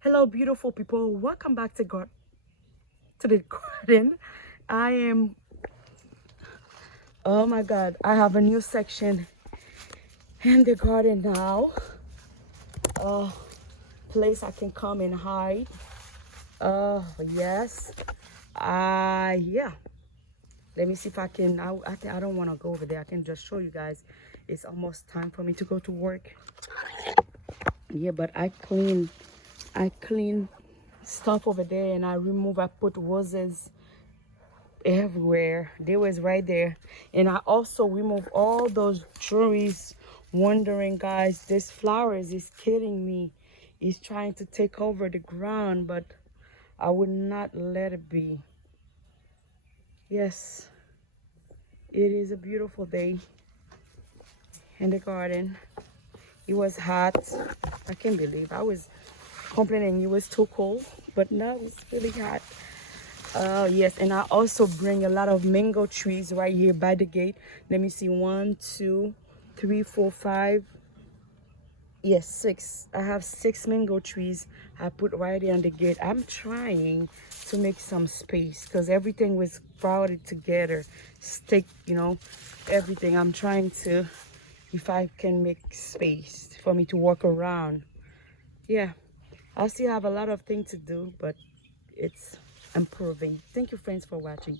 Hello, beautiful people. Welcome back to the garden. I am. Oh my God! I have a new section in the garden now. Uh, Place I can come and hide. Yes. Yeah. Let me see if I can. I don't want to go over there. I can just show you guys. It's almost time for me to go to work. Yeah, but I clean stuff over there, and I put roses everywhere. They was right there. And I also remove all those trees. Wondering, guys, this flowers is killing me. It's trying to take over the ground, but I would not let it be. Yes, it is a beautiful day in the garden. It was hot. I can't believe I was complaining it was too cold, but now it's really hot. Yes, and I also bring a lot of mango trees right here by the gate. Let me see, 1, 2, 3, 4, 5. Yes, 6. I have 6 mango trees I put right there on the gate. I'm trying to make some space because everything was crowded together. Stick, everything. I'm trying to, if I can make space for me to walk around. Yeah, I still have a lot of things to do, but it's improving. Thank you, friends, for watching.